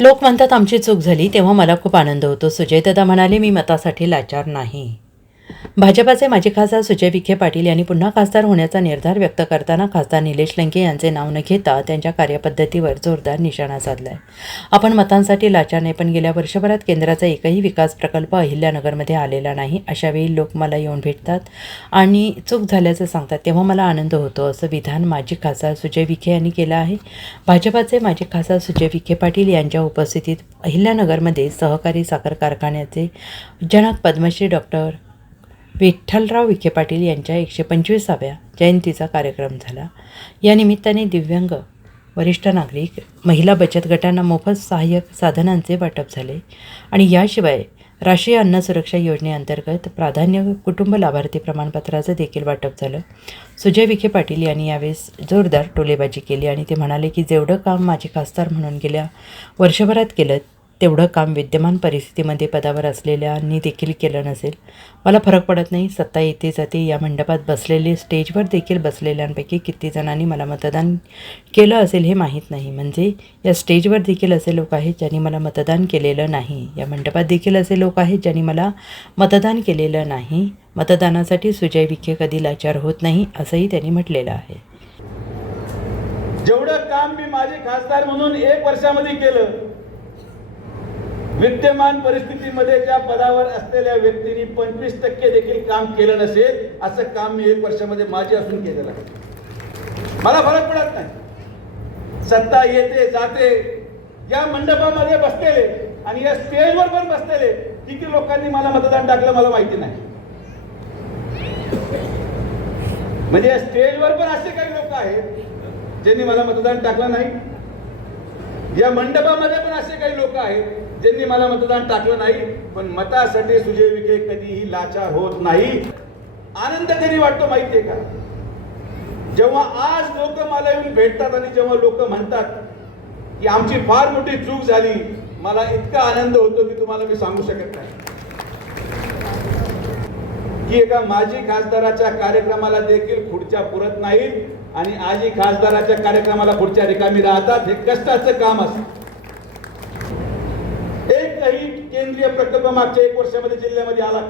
लोक म्हणतात आमची चूक झाली. तेव्हा मला खूप आनंद होतो. सुजयदादा म्हणाले मी मतासाठी लाचार नाही. भाजपाचे माजी खासदार सुजय विखे पाटील यांनी पुन्हा खासदार होण्याचा निर्धार व्यक्त करताना खासदार निलेश लंके यांचे नाव न घेता त्यांच्या कार्यपद्धतीवर जोरदार निशाणा साधलाय. आपण मतांसाठी लाचार नाही पण गेल्या वर्षभरात केंद्राचा एकही विकास प्रकल्प अहिल्यानगरमध्ये आलेला नाही अशावेळी लोक मला येऊन भेटतात आणि चूक झाल्याचं सांगतात तेव्हा मला आनंद होतो असं विधान माजी खासदार सुजय विखे यांनी केलं आहे. भाजपाचे माजी खासदार सुजय विखे पाटील यांच्या उपस्थितीत अहिल्यानगरमध्ये सहकारी साखर कारखान्याचे जनक पद्मश्री डॉक्टर विठ्ठलराव विखे पाटील यांच्या एकशे पंचवीसाव्या जयंतीचा कार्यक्रम झाला. या निमित्ताने दिव्यांग वरिष्ठ नागरिक महिला बचत गटांना मोफत सहाय्यक साधनांचे वाटप झाले आणि याशिवाय राष्ट्रीय अन्न सुरक्षा योजनेअंतर्गत प्राधान्य कुटुंब लाभार्थी प्रमाणपत्राचं देखील वाटप झालं. सुजय विखे पाटील यांनी यावेळेस जोरदार टोलेबाजी केली आणि ते म्हणाले की जेवढं काम माझे खासदार म्हणून गेल्या वर्षभरात केलं तेवढं काम विद्यमान परिस्थितीमध्ये पदावर असलेल्यांनी देखील केलं नसेल. मला फरक पडत नाही. सत्ता येते जाते. या मंडपात बसलेले स्टेजवर देखील बसलेल्यांपैकी किती जणांनी मला मतदान केलं असेल हे माहीत नाही. म्हणजे या स्टेजवर देखील असे लोक आहेत ज्यांनी मला मतदान केलेलं नाही. या मंडपात देखील असे लोक आहेत ज्यांनी मला मतदान केलेलं नाही. मतदानासाठी सुजय विखे कधी लाचार होत नाही असंही त्यांनी म्हटलेलं आहे. जेवढं काम मी माझे खासदार म्हणून एक वर्षामध्ये केलं विद्यमान परिस्थितीमध्ये ज्या पदावर असलेल्या व्यक्तींनी पंचवीस टक्के देखील काम केलं नसेल असं काम मी एक वर्षामध्ये माझे असून केलेलं आहे. मला फरक पडत नाही. सत्ता येते जाते. या मंडपामध्ये बसलेले आणि या स्टेजवर पण बसलेले किती लोकांनी मला मतदान टाकलं मला माहिती नाही. म्हणजे या स्टेजवर पण असे काही लोक आहेत ज्यांनी मला मतदान टाकलं नाही. या मंडपामध्ये पण असे काही लोक आहेत ज्यांनी मला मतदान टाकलं नाही पण मतासाठी सुजय विखे कधीही लाचार होत नाही. आनंद कधी वाटतो माहितीये का? जेव्हा आज लोक मला येऊन भेटतात आणि जेव्हा लोक म्हणतात की आमची फार मोठी चूक झाली मला इतका आनंद होतो की तुम्हाला मी सांगू शकत नाही. की एका माजी खासदाराच्या कार्यक्रमाला देखील खुर्च्या पुरत नाहीत आणि आजी खासदाराच्या कार्यक्रमाला खुर्च्या रिकामी राहतात हे कष्टाचं काम असतं. एकही केंद्रीय प्रकल्प मागच्या एक वर्षामध्ये जिल्ह्यामध्ये आला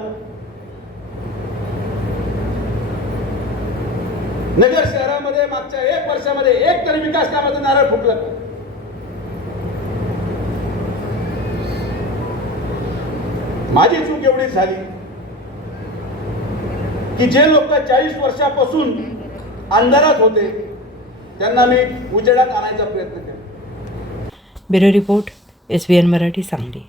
नगर शहरामध्ये मागच्या एक वर्षामध्ये एक तरी विकास कामाचा नारळ फुटला माझी चूक एवढी झाली की जे लोक चाळीस वर्षापासून अंधारात होते त्यांना मी उजेडात आणायचा प्रयत्न केला. Bureau report S B N Marathi Sangli.